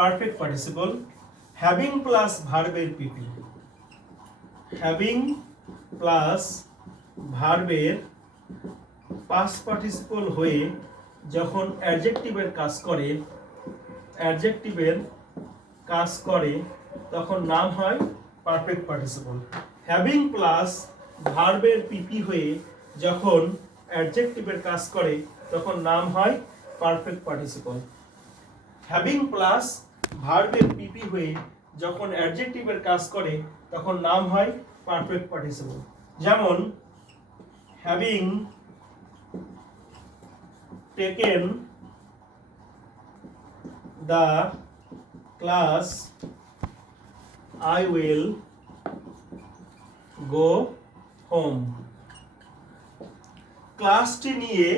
Perfect participle, having plus ভার্বের পিপি, having plus ভার্বের past participle হয়ে যখন অ্যাডজেক্টিভের কাজ করে তখন নাম হয় পারফেক্ট পার্টিসিপল। হ্যাভিং প্লাস ভার্বের পিপি হয়ে যখন অ্যাডজেক্টিভের কাজ করে তখন নাম হয় পারফেক্ট পার্টিসিপল। হ্যাভিং প্লাস ভার্বের পিপি হয়ে যখন অ্যাডজেক্টিভের কাজ করে তখন নাম হয় পারফেক্ট পার্টিসিপল। যেমন having taken the class I will go home। ক্লাসটি নিয়ে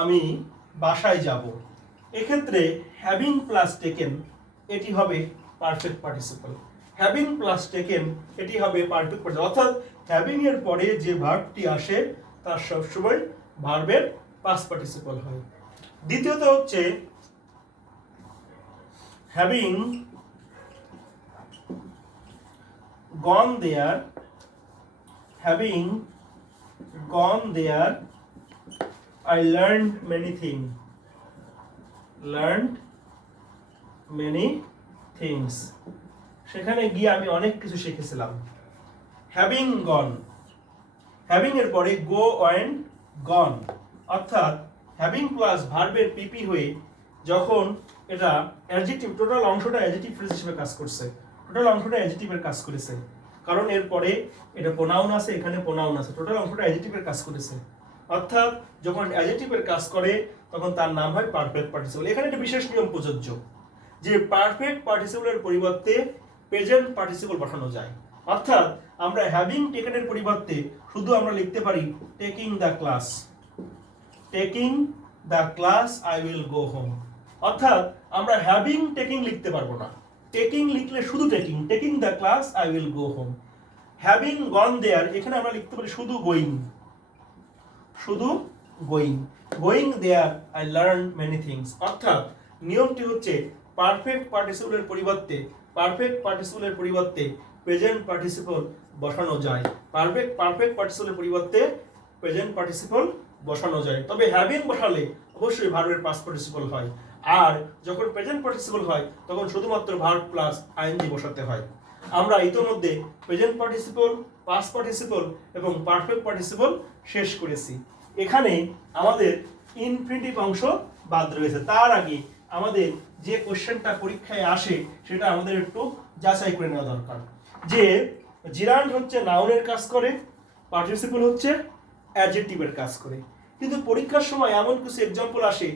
আমি বাসায় যাব। এক্ষেত্রে হ্যাভিং প্লাস টেকেন এটি হবে perfect participle. Having plus taken এটি হবে পারফেক্ট পার্টিসিপল, অর্থাৎ হ্যাভিং এর পরে যে ভার্বটি আসে তার সবসময় ভার্বের পাস্ট পার্টিসিপল হয়। দ্বিতীয়ত হচ্ছে having gone there, having gone there I learned many things। সেখানে গিয়ে আমি অনেক কিছু শিখেছিলাম। হ্যাভিং গন, হ্যাভিং এর পরে গো অ্যান্ড গন, অর্থাৎ হ্যাভিং প্লাস ভার্বের পিপি হয়ে যখন এটা অ্যাডজেক্টিভ, টোটাল অংশটা অ্যাডজেক্টিভ ফ্রেজ হিসেবে কাজ করছে, টোটাল অংশটা অ্যাডজেক্টিভের কাজ করেছে, কারণ এর পরে এটা প্রোনাউন আছে, এখানে প্রোনাউন আছে, টোটাল অংশটা অ্যাডজেক্টিভের কাজ করেছে। অর্থাৎ যখন অ্যাডজেক্টিভের কাজ করে তখন তার নাম হয় পারফেক্ট পার্টিসিপল। এখানে একটা বিশেষ নিয়ম প্রযোজ্য যে পারফেক্ট পার্টিসিপলের পরিবর্তে প্রেজেন্ট পার্টিসিপল বসানো যায়। অর্থাৎ আমরা হ্যাভিং টেকেনের পরিবর্তে শুধু আমরা লিখতে পারি taking the class I will go home. অর্থাৎ আমরা হ্যাভিং টেকিং লিখতে পারবো না। টেকিং লিখলে শুধু taking the class I will go home. Having gone there এখানে আমরা লিখতে পারি শুধু going there I learn many things. অর্থাৎ নিয়মটি হচ্ছে পারফেক্ট পার্টিসিপলের পরিবর্তে প্রেজেন্ট পার্টিসিপল বসানো যায়। পারফেক্ট পার্টিসিপলের পরিবর্তে প্রেজেন্ট পার্টিসিপল বসানো যায়। তবে হ্যাভিং বসালে অবশ্যই ভার্বের পাস্ট পার্টিসিপল হয়, আর যখন প্রেজেন্ট পার্টিসিপল হয় তখন শুধুমাত্র ভার্ব প্লাস আইএনজি বসাতে হয়। আমরা ইতোমধ্যে প্রেজেন্ট পার্টিসিপল, পাস্ট পার্টিসিপল এবং পারফেক্ট পার্টিসিপল শেষ করেছি। এখানে আমাদের ইনফিনিটিভ অংশ বাদ রয়েছে। তার আগে আমাদের যে কোশ্চেনটা পরীক্ষায় আসে সেটা আমাদের একটু যাচাই করে নেওয়া দরকার, যে জিরান্ড হচ্ছে নাউনের কাজ করে, পার্টিসিপল হচ্ছে অ্যাডজেক্টিভের কাজ করে। কিন্তু পরীক্ষার সময় এমন কিছু এক্সাম্পল আসে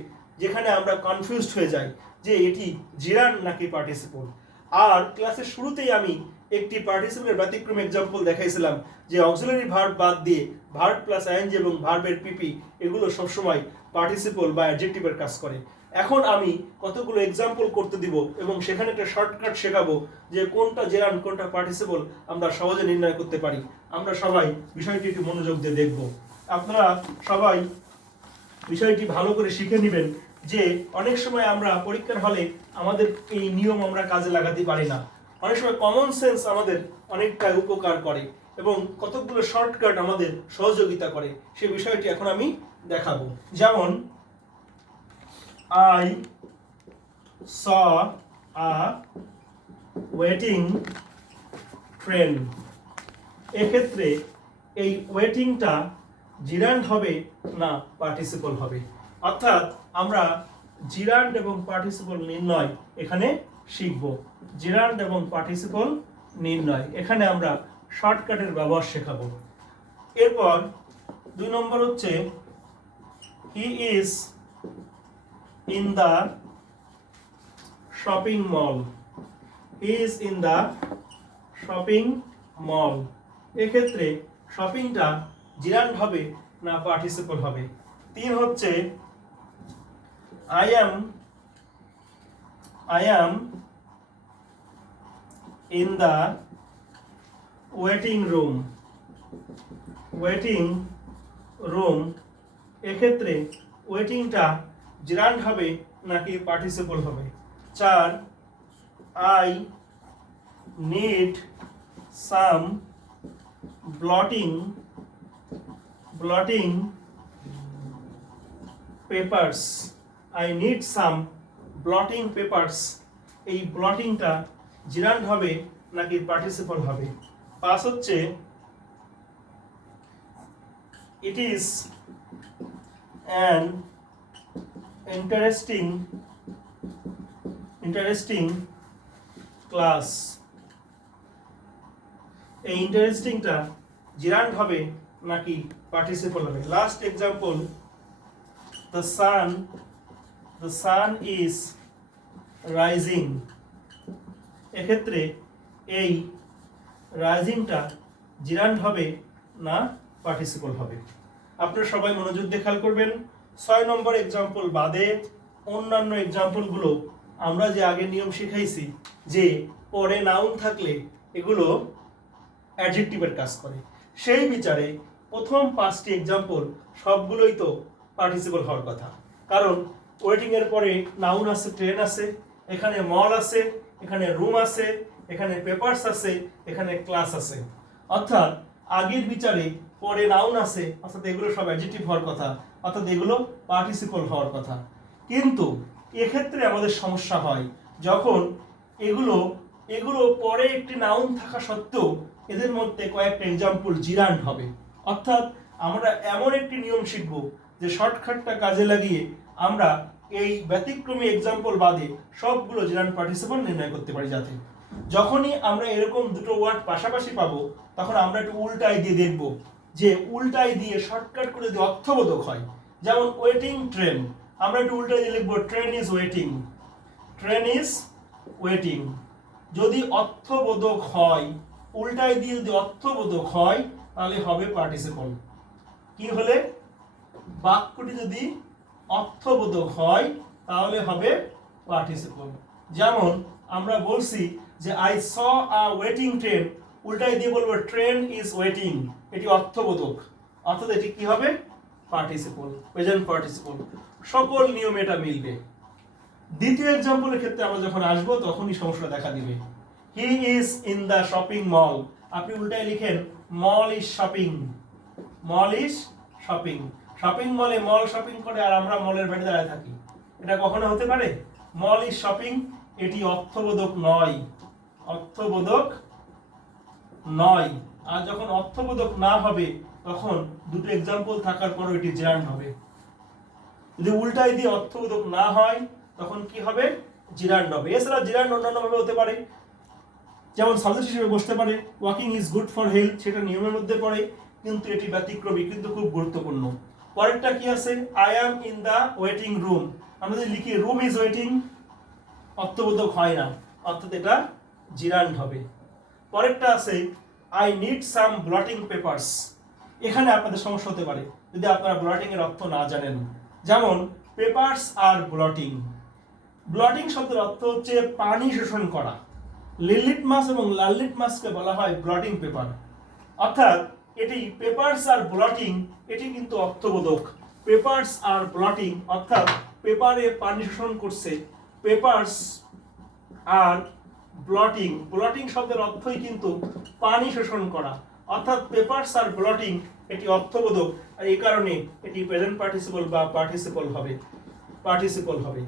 যেখানে আমরা কনফিউজড হয়ে যাই যে এটি জিরান্ড নাকি পার্টিসিপল। আর ক্লাসের শুরুতেই আমি একটি পার্টিসিপলের ব্যতিক্রম এক্সাম্পল দেখাইছিলাম যে অক্সিলারি ভার্ব বাদ দিয়ে ভার্ব প্লাস আইএনজি এবং ভার্বের পিপি এগুলো সবসময় পার্টিসিপল বা অ্যাডজেক্টিভের কাজ করে। এখন আমি কতগুলো এক্সাম্পল করতে দিব এবং সেখানে একটা শর্টকাট শেখাবো যে কোনটা জেরান্ড কোনটা পার্টিসিপল আমরা সহজে নির্ণয় করতে পারি। আমরা সবাই বিষয়টি একটু মনোযোগ দিয়ে দেখব। আপনারা সবাই বিষয়টি ভালো করে শিখে নেবেন যে অনেক সময় আমরা পরীক্ষার হলে আমাদের এই নিয়ম আমরা কাজে লাগাতে পারি না। অনেক সময় কমন সেন্স আমাদের অনেকটা উপকার করে এবং কতগুলো শর্টকাট আমাদের সহযোগিতা করে, সে বিষয়টি এখন আমি দেখাবো। যেমন I saw a waiting train। এক্ষেত্রে এই ওয়েটিংটা জিরান্ড হবে না পার্টিসিপল হবে। অর্থাৎ আমরা জিরান্ড এবং পার্টিসিপল নির্ণয় এখানে শিখব। জিরান্ড এবং পার্টিসিপল নির্ণয় এখানে আমরা শর্টকাটের ব্যবহার শেখাবো। এরপর 2 নম্বর হচ্ছে he is in the shopping mall। He is in the shopping mall। এক্ষেত্রে শপিংটা জিরান্ড হবে না পার্টিসিপল হবে। 3 হচ্ছে I am in the waiting room। এক্ষেত্রে ওয়েটিংটা জিরান্ড হবে নাকি পার্টিসিপল হবে। 4 I need some blotting papers. I need some blotting papers. এই ব্লটিংটা জিরান্ড হবে নাকি পার্টিসিপল হবে? পাস হচ্ছে it is an interesting class. এই ইন্টারেস্টিংটা জিরান্ড হবে নাকি পার্টিসিপল হবে? Last example, the sun is rising. এক্ষেত্রে এই রাইজিংটা জিরান্ড হবে না পার্টিসিপল হবে? আপনারা সবাই মনোযোগ দিয়ে খেয়াল করবেন। 6 নম্বর এক্সাম্পল বাদে অন্যান্য এক্সাম্পলগুলো আমরা যে আগে নিয়ম শিখাইছি যে পরে নাউন থাকলে এগুলো অ্যাডজেক্টিভের কাজ করে, সেই বিচারে প্রথম 5টি এক্সাম্পল সবগুলোই তো পার্টিসিপল হওয়ার কথা। কারণ ওয়েটিং এর পরে নাউন আছে, ট্রেন আছে, এখানে মল আছে, এখানে রুম আছে, এখানে পেপারস আছে, এখানে ক্লাস আছে। অর্থাৎ আগের বিচারে পরে নাউন আছে, অর্থাৎ এগুলো সব অ্যাডজেক্টিভ হওয়ার কথা, অর্থাৎ এগুলো পার্টিসিপল হওয়ার কথা। কিন্তু এক্ষেত্রে আমাদের সমস্যা হয় যখন এগুলো পরে একটি নাউন থাকা সত্ত্বেও এদের মধ্যে কয়েকটা এক্সাম্পল জিরান্ড হবে। অর্থাৎ আমরা এমন একটি নিয়ম শিখব যে শর্টকাটটা কাজে লাগিয়ে আমরা এই ব্যতিক্রমী এক্সাম্পল বাদে সবগুলো জিরান্ড পার্টিসিপল নির্ণয় করতে পারি, যাতে যখনই আমরা এরকম দুটো ওয়ার্ড পাশাপাশি পাবো তখন আমরা একটু উল্টাই দিয়ে দেখব যে উল্টাই দিয়ে শর্টকাট করে যদি অর্থবোধক হয়। যেমন ওয়েটিং ট্রেন, আমরা একটু উল্টাই দিয়ে লিখবো ট্রেন ইজ ওয়েটিং। যদি অর্থবোধক হয়, উল্টাই দিয়ে যদি অর্থবোধক হয় তাহলে হবে পার্টিসিপল। কি হলে? বাক্যটি যদি অর্থবোধক হয় তাহলে হবে পার্টিসিপল। যেমন আমরা বলছি যে I saw a waiting train, উল্টাই দিয়ে বলবো ট্রেন ইজ ওয়েটিং, এটি অর্থবোধক, অর্থাৎ এটি কি হবে? Participle, present participle. সকল নিয়ম এটা মিলবে। দ্বিতীয় এক্সাম্পলের ক্ষেত্রে আমরা যখন আসবো তখনই সমস্যা দেখা দিবে। He is in the shopping mall, আপনি উল্টাই লিখেন মল ইজ শপিং। শপিং মলে মল শপিং করে আর আমরা মলের বাইরে দাঁড়ায় থাকি, এটা কখনো হতে পারে? মল ইজ শপিং, এটি অর্থবোধক নয়। আর যখন অর্থবোধক না হবে তখন দুটো এক্সাম্পল থাকার পরও এটি জিরান্ড হবে। যদি উল্টাই দিয়ে অর্থবোধক না হয় তখন কি হবে? জিরান্ড হবে। এছাড়া জিরান্ড অন্যান্য ভাবে হতে পারে, যেমন সাবজেক্ট হিসেবে বসতে পারে walking is good for health, সেটা নিয়মের মধ্যে পড়ে, কিন্তু এটি ব্যতিক্রমী কিন্তু খুব গুরুত্বপূর্ণ। পরেরটা কি আছে? I am in the waiting room, আমরা যদি লিখি রুম ইজ ওয়েটিং, অর্থবোধক হয় না, অর্থাৎ এটা জিরান্ড হবে। পরেরটা আছে I need some bloating papers, এখানে আপনাদের সমস্যা হতে পারে যদি আপনারা ব্লটিং এর অর্থ না জানেন। যেমন পেপারস আর ব্লটিং শব্দের অর্থ হচ্ছে পানি শোষণ করা। লিলিটমাস এবং লাললিটমাসকে বলা হয় ব্লটিং পেপার। অর্থাৎ এটি পেপারস আর ব্লটিং, এটি কিন্তু অর্থবোধক। পেপারস আর ব্লটিং অর্থাৎ পেপারে পানি শোষণ করছে, পেপারস আর ব্লটিং শব্দের অর্থই কিন্তু পানি শোষণ করা, অর্থাৎ পেপারস আর ব্লটিং এটি অর্থবোধক, আর এই কারণে এটি প্রেজেন্ট পার্টিসিপল বা পার্টিসিপল হবে।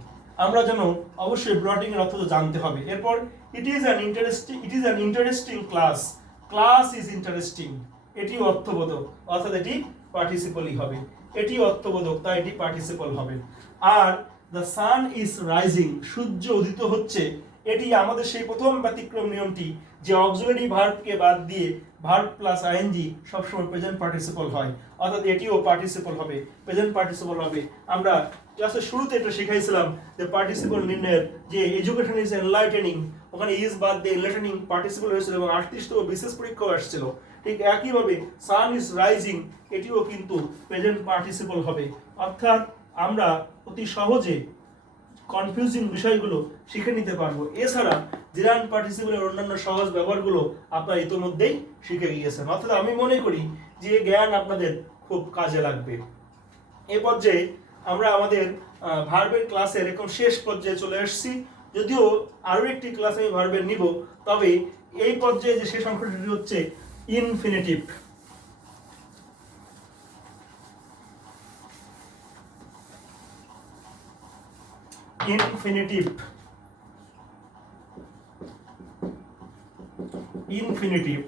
আমরা যেন অবশ্যই ব্লটিং এর অর্থ জানতে হবে। এরপর it is an interesting class is interesting, এটি অর্থবোধক, অর্থাৎ এটি পার্টিসিপলই হবে। এটি অর্থবোধক, তাই এটি পার্টিসিপল হবে। আর দ্য সান ইজ রাইজিং, সূর্য উদিত হচ্ছে, এটি আমাদের সেই প্রথম ব্যতিক্রম নিয়মটি যে অক্সিলারি ভার্বকে বাদ দিয়ে ভার্ব প্লাস আইএনজি সবসময় প্রেজেন্ট পার্টিসিপল হয়, অর্থাৎ এটিও পার্টিসিপল হবে, প্রেজেন্ট পার্টিসিপল হবে। আমরা ক্লাসের শুরুতে এটা শিখাইছিলাম যে পার্টিসিপল নির্ণয়ের যে এডুকেশন ইজ এনলাইটেনিং, ওখানে ইজ বাদ দিয়ে এনলাইটেনিং পার্টিসিপল হয়েছিল এবং 38তম বিশেষ পরীক্ষাও আসছিল। ঠিক একইভাবে সান ইজ রাইজিং, এটিও কিন্তু প্রেজেন্ট পার্টিসিপল হবে। অর্থাৎ আমরা অতি সহজে কনফিউজিং বিষয়গুলো শিখে নিতে পারবো। এছাড়া জিরান্ড পার্টিসিপলের অন্যান্য সহজ ব্যবহারগুলো আপনারা ইতোমধ্যেই শিখে গিয়েছেন। অর্থাৎ আমি মনে করি যে জ্ঞান আপনাদের খুব কাজে লাগবে। এ পর্যায়ে আমরা আমাদের ভার্বের ক্লাসের এখন শেষ পর্যায়ে চলে এসেছি। যদিও আরও একটি ক্লাস আমি ভার্বের নিব, তবে এই পর্যায়ে যে শেষ অংশটি হচ্ছে ইনফিনিটিভ। ইনফিনিটিভ ইনফিনিটিভ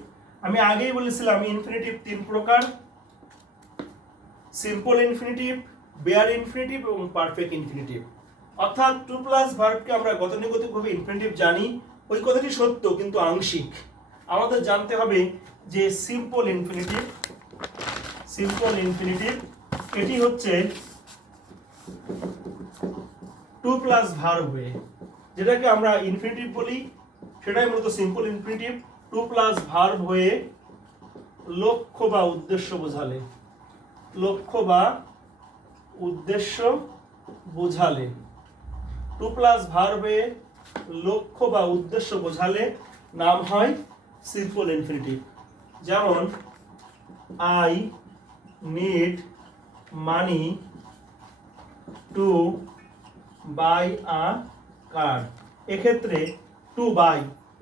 আমি আগেই বলেছিলাম ইনফিনিটিভ তিন প্রকার: সিম্পল ইনফিনিটিভ, বেয়ার ইনফিনিটিভ এবং পারফেক্ট ইনফিনিটিভ। অর্থাৎ টু প্লাস ভার্বকে আমরা গতানুগতিকভাবে ইনফিনিটিভ জানি, ওই কথাটি সত্য কিন্তু আংশিক। আমাদের জানতে হবে যে সিম্পল ইনফিনিটিভ এটি হচ্ছে টু প্লাস ভার্ব হয়ে, যেটাকে আমরা ইনফিনিটিভ বলি সেটাই মূলত simple infinitive. To plus verb হয়ে লক্ষ্য বা উদ্দেশ্য বোঝালে, টু প্লাস ভার্ব হয়ে লক্ষ্য বা উদ্দেশ্য বোঝালে নাম হয় সিম্পল ইনফিনিটিভ। যেমন I need money to buy a car, এক্ষেত্রে টু বাই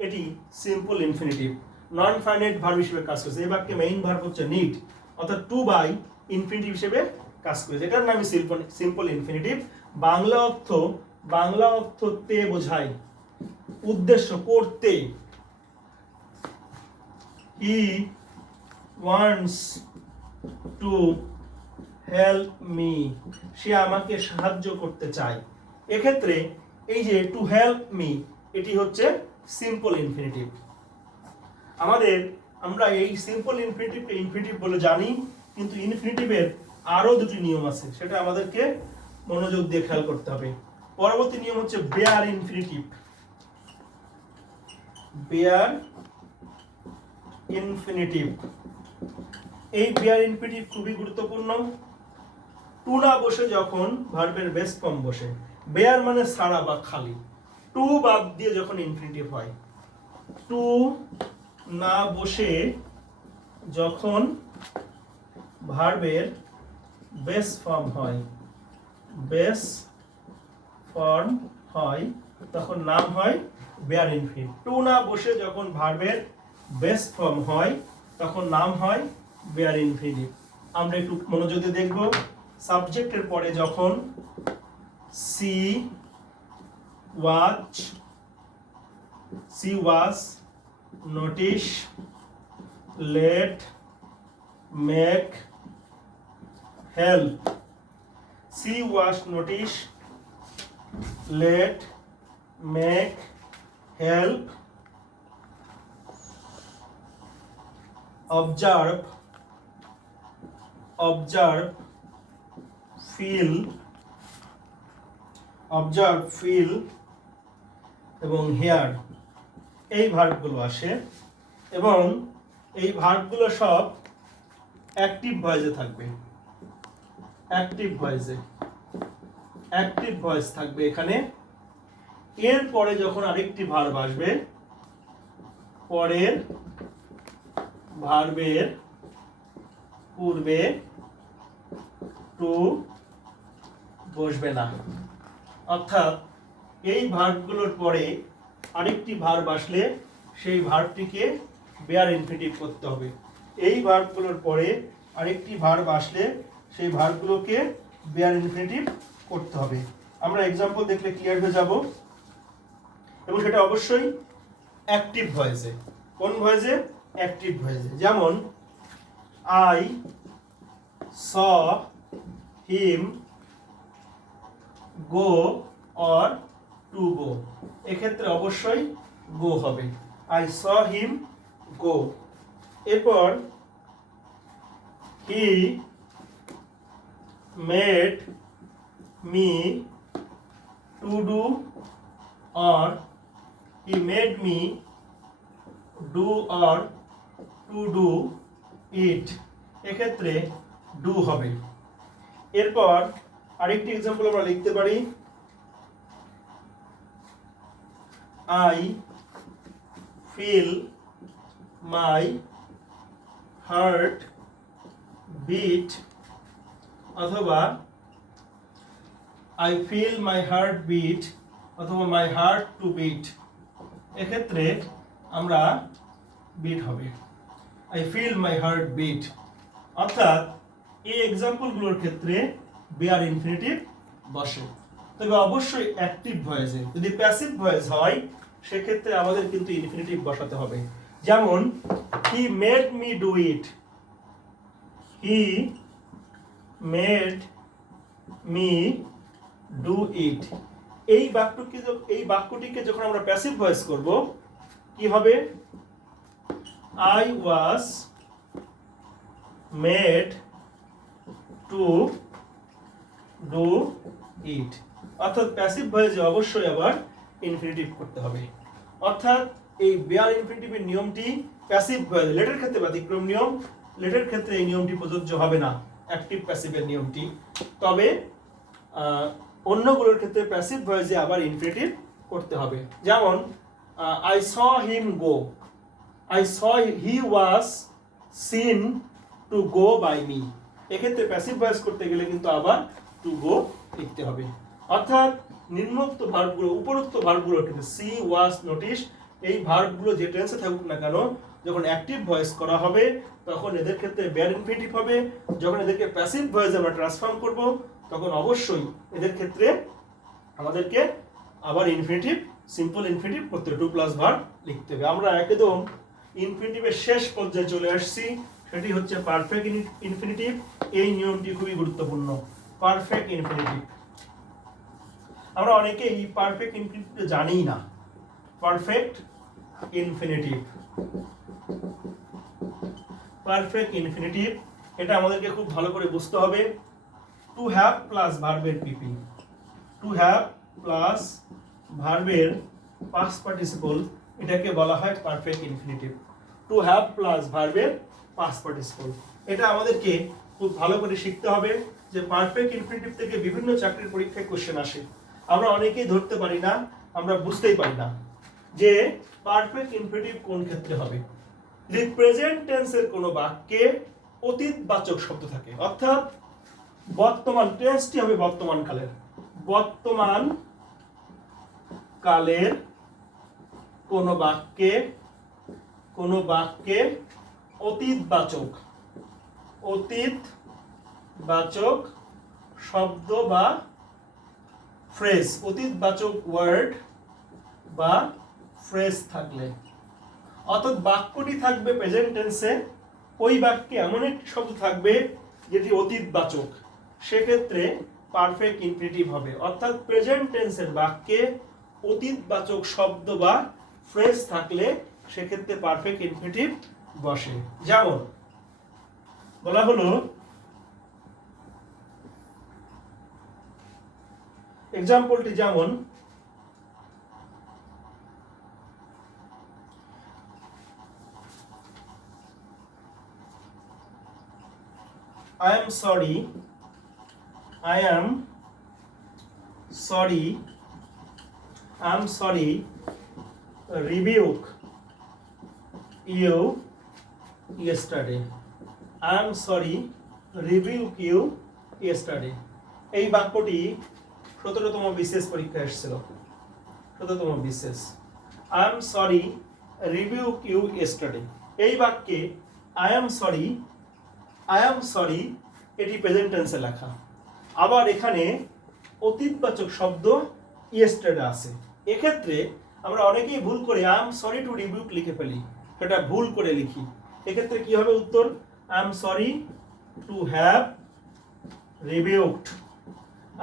এটি simple infinitive, non finite verb হিসেবে কাজ করছে। এই বাক্যে মেইন ভার্ব হচ্ছে নিড, অর্থাৎ টু বাই ইনফিনিটিভ হিসেবে কাজ করেছে, এটার নামই সিম্পল ইনফিনিটিভ। বাংলা অর্থ তে বোঝায়, উদ্দেশ্য করতে। He wants to help me, সে আমাকে সাহায্য করতে চায়। এক্ষেত্রে এই যে টু হেল্প মি এটি হচ্ছে সিম্পল ইনফিনিটিভ। আমরা এই সিম্পল ইনফিনিটিভকে ইনফিনিটিভ বলে জানি, কিন্তু ইনফিনিটিভের আরো দুটি নিয়ম আছে, সেটা আমাদেরকে মনোযোগ দিয়ে খেয়াল করতে হবে। পরবর্তী নিয়ম হচ্ছে বেয়ার ইনফিনিটিভ। এই বেয়ার ইনফিনিটিভ খুবই গুরুত্বপূর্ণ। টু না বসে যখন ভার্বের বেস ফর্ম বসে, বেয়ার মানে সারা বা খালি, টু বাদ দিয়ে যখন ইনফিনিটিভ হয়, টু না বসে যখন ভার্বের বেস ফর্ম হয় তখন নাম হয় বেয়ার ইনফিনিটিভ। টু না বসে যখন ভার্বের বেস ফর্ম হয় তখন নাম হয় বেয়ার ইনফিনিটিভ। আমরা একটু মনোযোগ দিয়ে দেখব। সাবজেক্টের পরে যখন see watch, notice, let, make, help. See watch, notice, let, make, help. Observe, feel এবং হেয়ার, এই ভার্বগুলো আসে এবং এই ভার্বগুলো সব অ্যাক্টিভ ভয়েসে থাকবে। অ্যাক্টিভ ভয়েস থাকবে এখানে। এর পরে যখন আরেকটি ভার্ব আসবে, পরের ভার্বের পূর্বে টু বসবে না, অর্থাৎ এই ভার্বগুলোর পরে আরেকটি ভার্ব আসলে সেই ভার্বটিকে বেয়ার ইনফিনিটিভ করতে হবে। এই ভার্বগুলোর পরে আরেকটি ভার্ব আসলে সেই ভার্বগুলোকে বেয়ার ইনফিনিটিভ করতে হবে। আমরা এক্সাম্পল দেখলে ক্লিয়ার হয়ে যাব, এবং সেটা অবশ্যই অ্যাক্টিভ ভয়েসে। কোন ভয়েসে? অ্যাক্টিভ ভয়েসে। যেমন I saw him go or to go, এক্ষেত্রে অবশ্যই গো হবে। I saw him go. এরপর he made me to do or he made me do or to do it, এক্ষেত্রে ডু হবে। এরপর আরেকটি এক্সাম্পল আমরা লিখতে পারি, I feel my heart beat, অথবা I feel my heart beat অথবা মাই হার্ট টু বিট, এক্ষেত্রে আমরা বিট হবে I feel my heart beat. অর্থাৎ এই এক্সাম্পলগুলোর ক্ষেত্রে বেয়ার ইনফিনিটিভ বসে। তবে অবশ্যই অ্যাক্টিভ ভয়েসে, যদি প্যাসিভ ভয়েস হয় সেক্ষেত্রে আমাদের কিন্তু ইনফিনিটিভ বসাতে হবে। যেমন হি made me do it, he made me do it. এই বাক্যটিকে যখন আমরা প্যাসিভ ভয়েস করব কি হবে? I was made to do ইট। অর্থাৎ প্যাসিভ ভয়েসে অবশ্যই আবার ইনফিনিটিভ করতে হবে। অর্থাৎ এই বেয়ার ইনফিনিটিভের নিয়মটি প্যাসিভ ভয়েস, লেটের ক্ষেত্রে ব্যতিক্রম নিয়ম, লেটের ক্ষেত্রে এই নিয়মটি প্রযোজ্য হবে না, অ্যাক্টিভ প্যাসিভের নিয়মটি। তবে অন্যগুলোর ক্ষেত্রে প্যাসিভ ভয়েসে আবার ইনফিনিটিভ করতে হবে। যেমন I saw him go, I saw he was seen to go by me. এক্ষেত্রে প্যাসিভ ভয়েস করতে গেলে কিন্তু আবার টু গো লিখতে হবে। অর্থাৎ নিম্নোক্ত ভার্বগুলো, উপরোক্ত ভার্বগুলোর ক্ষেত্রে সি, ওয়াজ, নোটিশ, এই ভার্বগুলো যে টেন্সে থাকুক না কেন, যখন অ্যাক্টিভ ভয়েস করা হবে তখন এদের ক্ষেত্রে বেয়ার ইনফিনিটিভ হবে। যখন এদেরকে প্যাসিভ ভয়েসে আমরা ট্রান্সফর্ম করব তখন অবশ্যই এদের ক্ষেত্রে আমাদেরকে আবার ইনফিনিটিভ, সিম্পল ইনফিনিটিভ করতে হবে, টু প্লাস ভার্ব লিখতে হবে। আমরা একদম ইনফিনিটিভের শেষ পর্যায়ে চলে আসছি, সেটি হচ্ছে পারফেক্ট ইনফিনিটিভ। এই নিয়মটি খুবই গুরুত্বপূর্ণ, পারফেক্ট ইনফিনিটিভ। আমরা অনেকেই পারফেক্ট ইনফিনিটিভ জানিই না। পারফেক্ট ইনফিনিটিভ, পারফেক্ট ইনফিনিটিভ এটা আমাদেরকে খুব ভালো করে বুঝতে হবে। টু হ্যাভ প্লাস ভার্বের পিপি, টু হ্যাভ প্লাস ভার্বের পাস্ট পার্টিসিপল, এটাকে বলা হয় perfect infinitive. To have plus ভার্বের পাস্ট পার্টিসিপল, এটা আমাদেরকে খুব ভালো করে শিখতে হবে যে পারফেক্ট ইনফিনিটিভ থেকে বিভিন্ন চাকরির পরীক্ষায় কোশ্চেন আসে। আমরা অনেকেই ধরতে পারি না, আমরা বুঝতেই পারি না যে পারফেক্ট ইনফিনিটিভ কোন ক্ষেত্রে হবে। যদি প্রেজেন্ট টেন্সের কোনো বাক্যে অতীতবাচক শব্দ থাকে, অর্থাৎ বর্তমান টেন্সটি হবে বর্তমান কালের, বর্তমান কালের কোনো বাক্যে অতীতবাচক শব্দ বা ফ্রেজ, অতীতবাচক ওয়ার্ড বা ফ্রেজ থাকলে, অর্থাৎ বাক্যটি থাকবে প্রেজেন্ট টেন্সে, ওই বাক্যে এমন একটি শব্দ থাকবে যেটি অতীতবাচক, সেক্ষেত্রে পারফেক্ট ইনফিনিটিভ হবে। অর্থাৎ প্রেজেন্ট টেন্সের বাক্যে অতীতবাচক শব্দ বা ফ্রেজ থাকলে সেক্ষেত্রে পারফেক্ট ইনফিনিটিভ বসে। যেমন বলা হলো, এক্সাম্পলটি যেমন I am sorry, rebuke you yesterday. I am sorry, rebuke you yesterday. এই বাক্যটি 17তম বিসিএস পরীক্ষায় এসেছিল, 17তম BCS. I am sorry, rebuke you yesterday. এই বাক্যে I am sorry এটি প্রেজেন্ট টেন্সে লেখা, আবার এখানে অতীতবাচক শব্দ ইয়েস্টারডে আছে। এক্ষেত্রে আমরা অনেকেই ভুল করে I am sorry to rebuke লিখে ফেলি, সেটা ভুল করে লিখি। এক্ষেত্রে কি হবে উত্তর? I am sorry to have rebuked,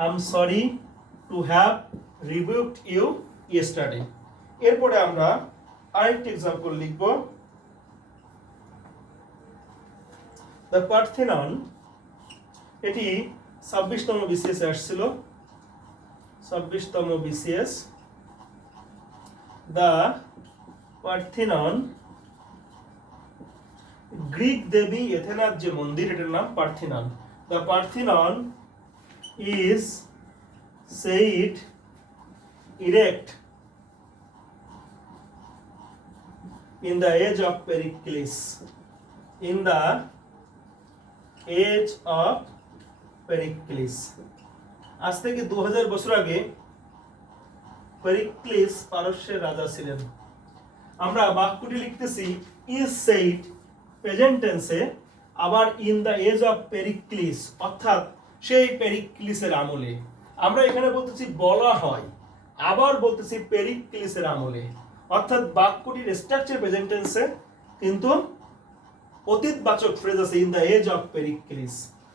I am sorry to have rebuked you yesterday. এরপরে আমরা আরেকটি এক্সাম্পল লিখব। দ্য পার্থেনন, এটি 26তম বিসিএস আসছিল, 26তম বিসিএস। দ্য পার্থেনন, গ্রিক দেবী এথেনার যে মন্দির এটার নাম Parthenon. The Parthenon is set erect in the age of Pericles, in the age of Pericles। আজ থেকে 2000 বছর আগে পেরিক্লিস পারস্যের রাজা ছিলেন। আমরা বাক্যটি লিখতেছি ইজ সেইড প্রেজেন্ট টেন্সে, আবার in the age of Pericles, অর্থাৎ সেই পেরিক্লিসের আমলে। আমরা এখানে বলতেছি বলা হয়, আবার বলতেছি পেরিক্লিসের আমলে, অর্থাৎ বাক্যটির স্ট্রাকচার প্রেজেন্ট টেন্সে, কিন্তু অতীতবাচক ফ্রেজ আছে in the age of Pericles,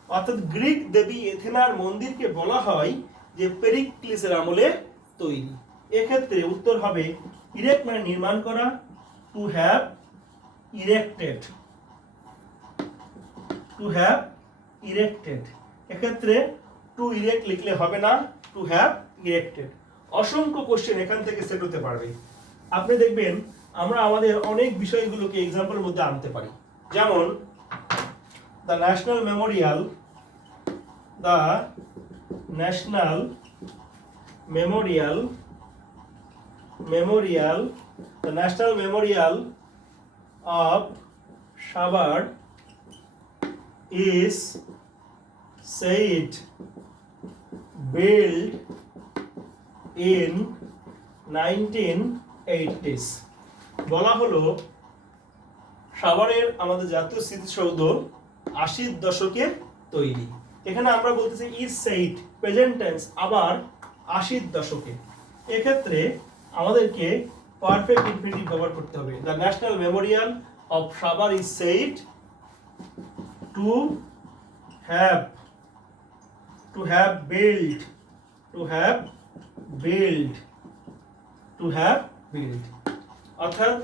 অর্থাৎ গ্রিক দেবী এথেনার মন্দিরকে বলা হয় যে পেরিক্লিসের আমলে তৈরি। এক্ষেত্রে উত্তর হবে ইরেক্ট মানে নির্মাণ করা, to have erected, to have erected. এক্ষেত্রে টু ইরেক্ট লিখলে হবে না, টু হ্যাভ ইরেক্টেড। অসংখ্য কোশ্চেন এখান থেকে সেট হতে পারবে। আপনি দেখবেন আমরা আমাদের অনেক বিষয়গুলোকে এক্সাম্পলের মধ্যে আনতে পারি, যেমন the national Memorial, the national Memorial, Memorial, the national Memorial of Savar is said built in 1980s। বলা হলো সাভারের আমাদের জাতীয় স্মৃতিসৌধ 80 দশকে তৈরি। এখানে আমরা বলতেছি ইজ সেইড প্রেজেন্ট টেন্স, আবার 80 দশকে। এক্ষেত্রে আমাদেরকে পারফেক্ট ইনফিনিটিভ ব্যবহার করতে হবে। The national Memorial of Savar is said to have built, to have built, to have built, অর্থাৎ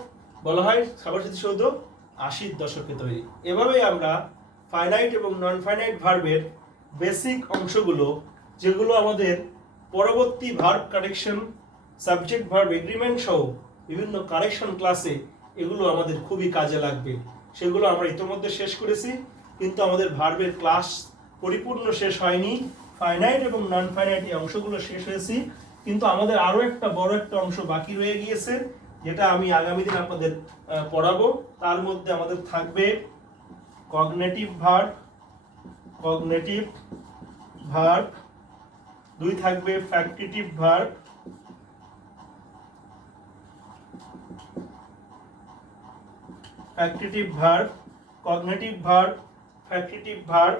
বলা হয় সাভার স্মৃতিসৌধ 80 দশকে তৈরি। এভাবেই আমরা ফাইনাইট এবং নন ফাইনাইট ভার্বের বেসিক অংশগুলো, যেগুলো আমাদের পরবর্তী verb correction, subject verb agreement সহ বিভিন্ন কারেকশন ক্লাসে এগুলো আমাদের খুবই কাজে লাগবে, সেগুলো আমরা ইতিমধ্যে শেষ করেছি। কিন্তু আমাদের ভার্বের ক্লাস পরিপূর্ণ শেষ হয়নি। ফাইনাইট এবং নন ফাইনাইট এই অংশগুলো শেষ হয়েছে, কিন্তু আমাদের আরো একটা বড় একটা অংশ বাকি রয়ে গিয়েছে, যেটা আমি আগামী দিন আপনাদের পড়াবো। তার মধ্যে আমাদের থাকবে কগনিটিভ ভার্ব, কগনিটিভ ভার্ব, 2 থাকবে factitive verb, factitive verb, cognitive verb, factitive verb,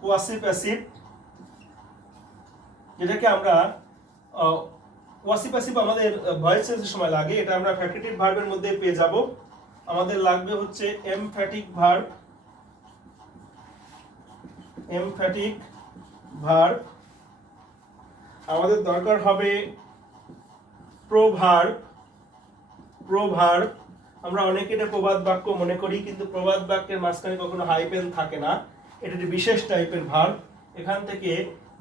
quasi passive, যেটাকে আমরা কোয়াসি প্যাসিভ আমাদের ভয়েস চেঞ্জের সময় লাগে, এটা আমরা ফ্যাক্টিটিভ ভার্বের মধ্যে পেয়ে যাব। আমাদের লাগবে হচ্ছে এমফ্যাটিক ভার্ব, এমফ্যাটিক ভার্ব। আমাদের দরকার হবে প্রোভার্ব, প্রোভার্ব। আমরা অনেকে এটা প্রবাদ বাক্য মনে করি, কিন্তু প্রবাদ বাক্যের মাঝখানে কখনো হাইপেন থাকে না, এটা একটি বিশেষ টাইপের ভার্ব। এখান থেকে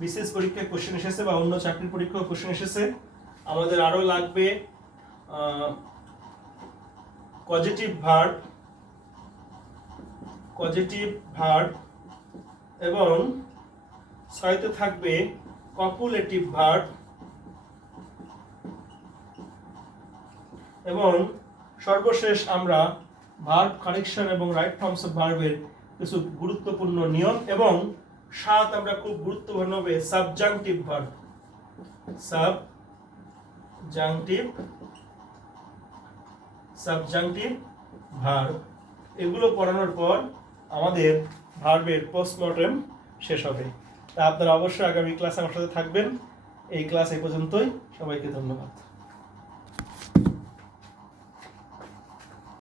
বিশেষ পরীক্ষায় কোশ্চেন এসেছে বা অন্য চাকরির পরীক্ষায় কোশ্চেন এসেছে। আমাদের আরো লাগবে পজিটিভ ভার্ব, পজিটিভ ভার্ব, এবং 6তে থাকবে কপুলেটিভ ভার্ব, এবং সর্বশেষ আমরা ভার্ব কারেকশন এবং রাইট ফর্মস অফ ভার্বের কিছু গুরুত্বপূর্ণ নিয়ম, এবং 7 আমরা খুব গুরুত্বপূর্ণ হবে সাবজাংটিভ ভার্ব, সাবজাংটিভ ভার্ব। এগুলো পড়ানোর পর আমাদের ভার্বের পোস্টমর্টেম শেষ হবে। তা আপনারা অবশ্যই আগামী ক্লাসে আমার সাথে থাকবেন। এই ক্লাস এই পর্যন্তই। সবাইকে ধন্যবাদ।